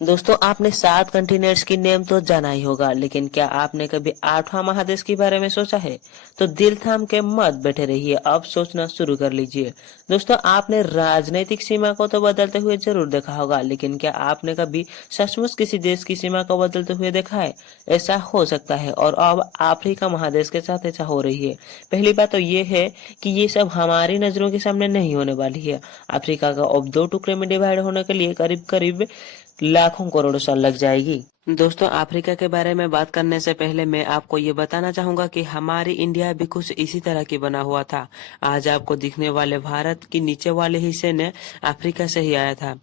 दोस्तों आपने 7 कंटिनेंट्स की नेम तो जाना ही होगा, लेकिन क्या आपने कभी 8वां महादेश के बारे में सोचा है? तो दिल थाम के मत बैठे रहिए, अब सोचना शुरू कर लीजिए। दोस्तों आपने राजनीतिक सीमा को तो बदलते हुए जरूर देखा होगा, लेकिन क्या आपने कभी सचमुच किसी देश की सीमा को बदलते हुए देखा है? ऐसा हो सकता है, और अब अफ्रीका महादेश के साथ ऐसा हो रही है। पहली बात तो ये है कि ये सब हमारी नजरों के सामने नहीं होने वाली है। अफ्रीका का अब 2 टुकड़े में डिवाइड होने के लिए करीब करीब लाखों करोड़ों साल लग जाएगी। दोस्तों अफ्रीका के बारे में बात करने से पहले मैं आपको ये बताना चाहूंगा कि हमारी इंडिया भी कुछ इसी तरह की बना हुआ था। आज आपको दिखने वाले भारत के नीचे वाले हिस्से ने अफ्रीका से ही आया था।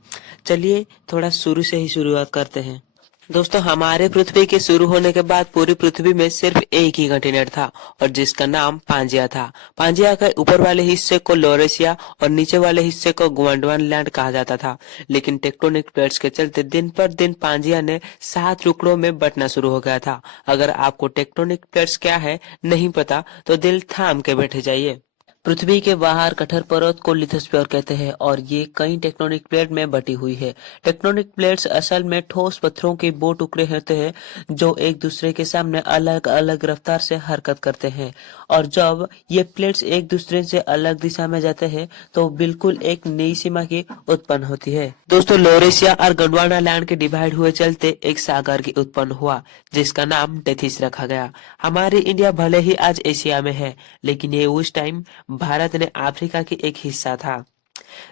चलिए थोड़ा शुरू से ही शुरुआत करते हैं। दोस्तों हमारे पृथ्वी के शुरू होने के बाद पूरी पृथ्वी में सिर्फ एक ही कंटिनेंट था, और जिसका नाम पांजिया था। पांजिया के ऊपर वाले हिस्से को लोरेशिया और नीचे वाले हिस्से को गोंडवाना लैंड कहा जाता था। लेकिन टेक्टोनिक प्लेट्स के चलते दिन पर दिन पांजिया ने 7 टुकड़ों में बंटना शुरू हो गया था। अगर आपको टेक्टोनिक प्लेट्स क्या है नहीं पता तो दिल थाम के बैठे जाइए। पृथ्वी के बाहर कठोर परत को लिथोस्फीयर कहते हैं, और ये कई टेक्टोनिक प्लेट में बटी हुई है। टेक्टोनिक प्लेट्स असल में ठोस पत्थरों के वो टुकड़े होते हैं जो एक दूसरे के सामने अलग अलग रफ्तार से हरकत करते हैं, और जब ये प्लेट्स एक दूसरे से अलग दिशा में जाते हैं तो बिल्कुल एक नई सीमा की उत्पन्न होती है। दोस्तों लोरेशिया और गोंडवाना लैंड के डिवाइड हुए चलते एक सागर की उत्पन्न हुआ, जिसका नाम टेथिस रखा गया। हमारी इंडिया भले ही आज एशिया में है, लेकिन ये उस टाइम भारत ने अफ्रीका की एक हिस्सा था।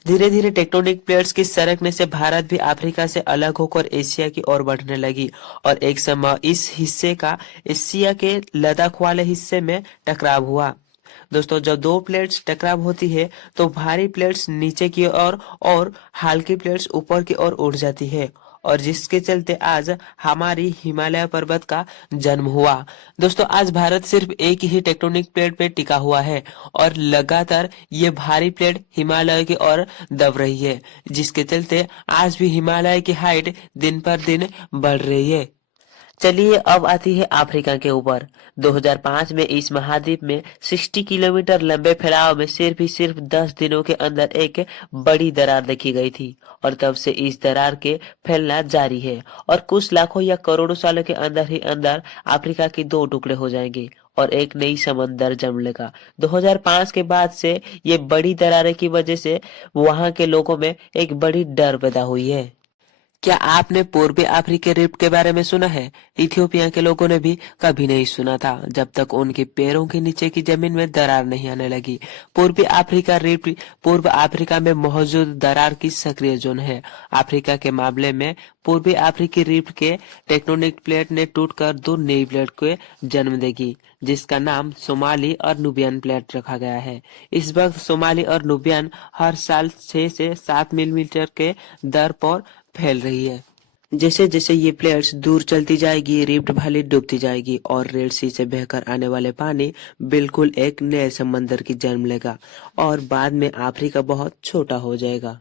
धीरे धीरे टेक्टोनिक प्लेट्स की सरकने से भारत भी अफ्रीका से अलग होकर एशिया की ओर बढ़ने लगी, और एक समय इस हिस्से का एशिया के लद्दाख वाले हिस्से में टकराव हुआ। दोस्तों जब दो प्लेट्स टकराव होती है तो भारी प्लेट्स नीचे की ओर और हल्की प्लेट्स ऊपर की ओर उठ जाती है, और जिसके चलते आज हमारी हिमालय पर्वत का जन्म हुआ। दोस्तों आज भारत सिर्फ एक ही टेक्टोनिक प्लेट पे टिका हुआ है, और लगातार ये भारी प्लेट हिमालय की ओर दब रही है, जिसके चलते आज भी हिमालय की हाइट दिन पर दिन बढ़ रही है। चलिए अब आती है अफ्रीका के ऊपर। 2005 में इस महाद्वीप में 60 किलोमीटर लंबे फैलाव में सिर्फ ही सिर्फ 10 दिनों के अंदर एक बड़ी दरार देखी गई थी, और तब से इस दरार के फैलना जारी है, और कुछ लाखों या करोड़ों सालों के अंदर ही अंदर अफ्रीका के 2 टुकड़े हो जाएंगे और एक नई समंदर जन्म लेगा। 2005 के बाद से ये बड़ी दरारें की वजह से वहां के लोगों में एक बड़ी डर पैदा हुई है। क्या आपने पूर्वी अफ्रीकी रिफ्ट के बारे में सुना है? इथियोपिया के लोगों ने भी कभी नहीं सुना था जब तक उनके पैरों के नीचे की जमीन में दरार नहीं आने लगी। पूर्वी अफ्रीका रिफ्ट पूर्व अफ्रीका में मौजूद दरार की सक्रिय जोन है। अफ्रीका के मामले में पूर्वी अफ्रीकी रिफ्ट के टेक्टोनिक प्लेट ने टूटकर 2 नई प्लेट को जन्म देगी, जिसका नाम सोमाली और नुबियन प्लेट रखा गया है। इस वक्त सोमाली और नुबियन हर साल 6 से 7 मिलीमीटर के दर पर फैल रही है। जैसे जैसे ये प्लेट्स दूर चलती जाएगी रिफ्ट वैली डूबती जाएगी, और रेड सी से बहकर आने वाले पानी बिल्कुल एक नए समंदर की जन्म लेगा, और बाद में अफ्रीका बहुत छोटा हो जाएगा।